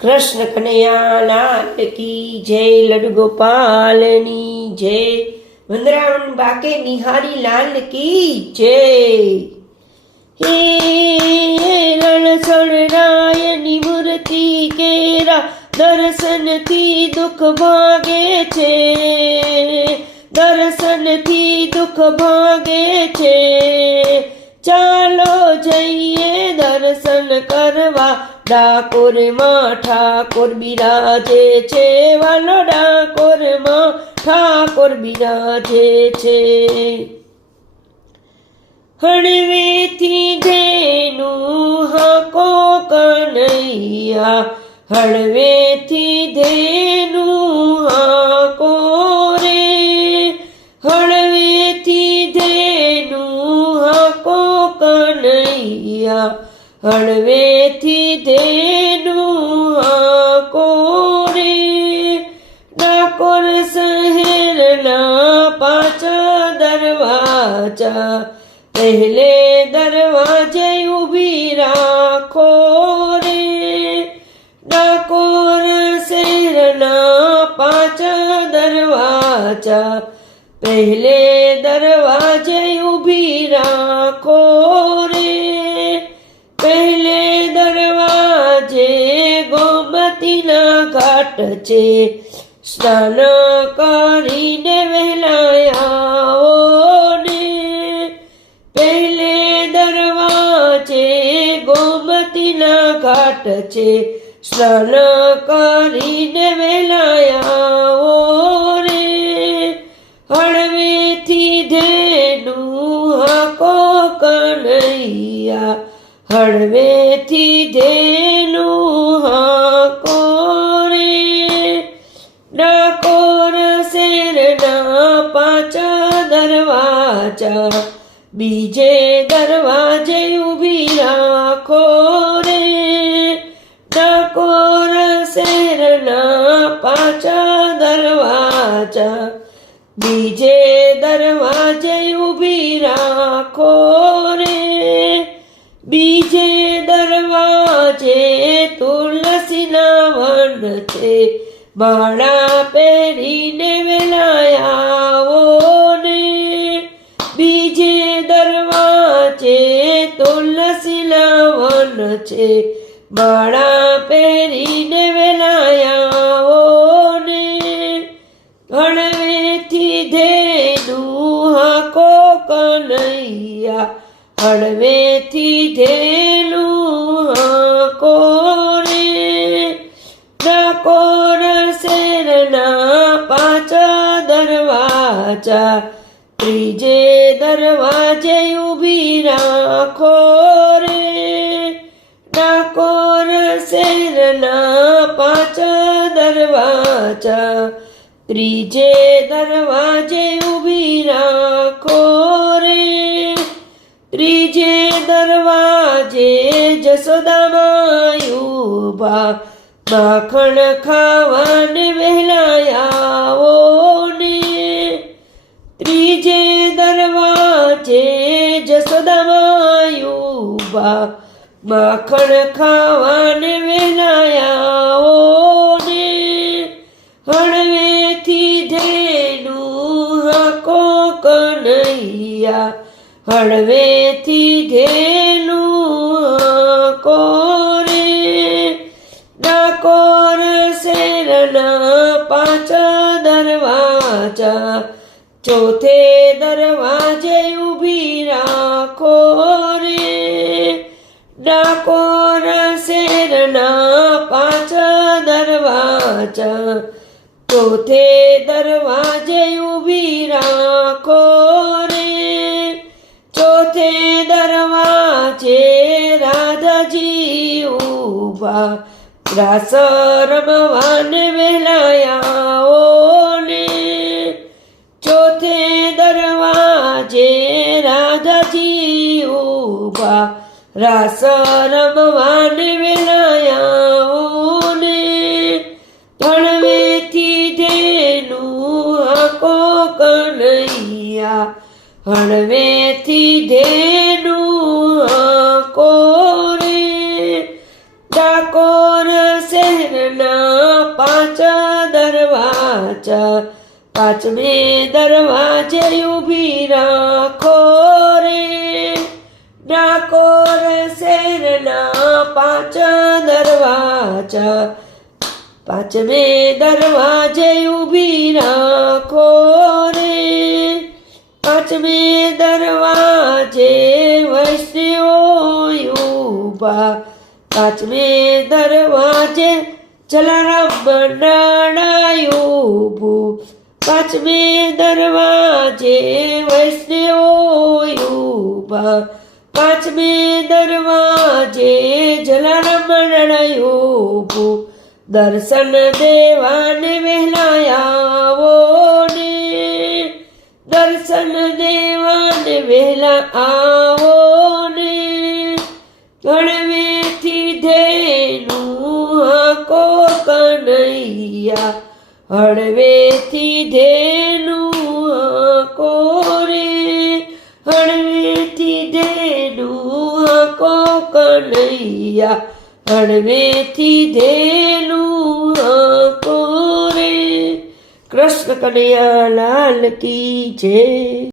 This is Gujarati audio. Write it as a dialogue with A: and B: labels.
A: કૃષ્ણ કનૈયા લાલ કી જય લડુ ગોપાલની જય. વંદરાવન બાકે નિહારી લાલ કી જય. હે રણસણ રાયની મૂર્તિ કેરા દર્શનથી દુઃખ ભાગે છે. દર્શનથી દુઃખ ભાગે છે. ચાલો જઈએ દર્શન કરવા ડાકોરમાં ઠાકોર બિરાજે છે વાલો ડાકોરમાં ઠાકોર બિરાજે છે હળવેથી ધેનું હાકો કનૈયા હળવેથી ધેનું હાકો રે હળવેથી ધેનું હાકો કનૈયા હળવેથી ધેનું તેનું રે ડાકોર શહેરના પાછા દરવાજા. પહેલે દરવાજે ઊભી રાખો રે. ડાકોર શહેરના પાછા દરવાજા. પહેલે દરવાજે છે સ્નાન કરીને વહેલાયા ને પહેલે દરવાજે ગોમતીના ઘાટ છે. સ્નાન કરીને વહેલા દરવાજા બીજે દરવાજે ઊભી રાખો રે. ડાકોર શેરના પાછા દરવાજા. બીજે દરવાજે ઊભી રાખો રે. બીજે દરવાજે તુલસીના વન છે. માળા પહેરીને વેલાયાવો છે. માળા પહેરીને વેલાયાવો ને હળવેથી ધેનું હાકો કનૈયા, હળવેથી ધેનું હાકો રે ડાકોર શેરના પાછા દરવાજા, ત્રીજે દરવાજે ઊભી રાખો. ડાકોર શેરના પાછા દરવાજા ત્રીજે દરવાજે ઊભી રાખો રે ત્રીજે દરવાજે જસોદામાં ઊભા માખણ ખાવાને વહેલા આવો ને ત્રીજે દરવાજે જસોદામાં માખણ ખાવાને વહેલા આવો ને હળવેથી ધેનું હાકો કનૈયા હળવેથી ધેનું હાકો રે ડાકોર શેરના પાછા દરવાજા. ચોથે દરવાજે ચોથે દરવાજે ઊભી રાખો રે. ચોથે દરવાજે રાધાજી ઊભા રાસ રમવાને વહેલાયાઓ ને. ચોથે દરવાજે રાધાજી ઊભા રાસ રમવાને વેલાયાઓ ગયા હળવેથી ધેનુ કોરે ડાકોર શહેરના પાચા દરવાજા, પાંચમે દરવાજે ઊભી રાખો રે ડાકોર શહેરના પાચા દરવાજા, પાંચમે દરવાજે ઊભી રાખો રે પાંચમે દરવાજે વૈષ્ણવો ઊભા પાંચમે દરવાજે જલારામ મંડાણાયું ઊભું. પાંચમે દરવાજે વૈષ્ણવો ઊભા પાંચમે દરવાજે જલારામ મંડાણાયું દર્શન દેવાને વહેલા વહેલા આવો ને ગણવેથી ધેનું હાકો કનૈયા. હળવેથી ધેનું હાકો રે, હળવેથી ધેનું હાકો કનૈયા. હળવેથી ધેનું હાકો રે, કૃષ્ણ કનૈયા લાલ કી જય.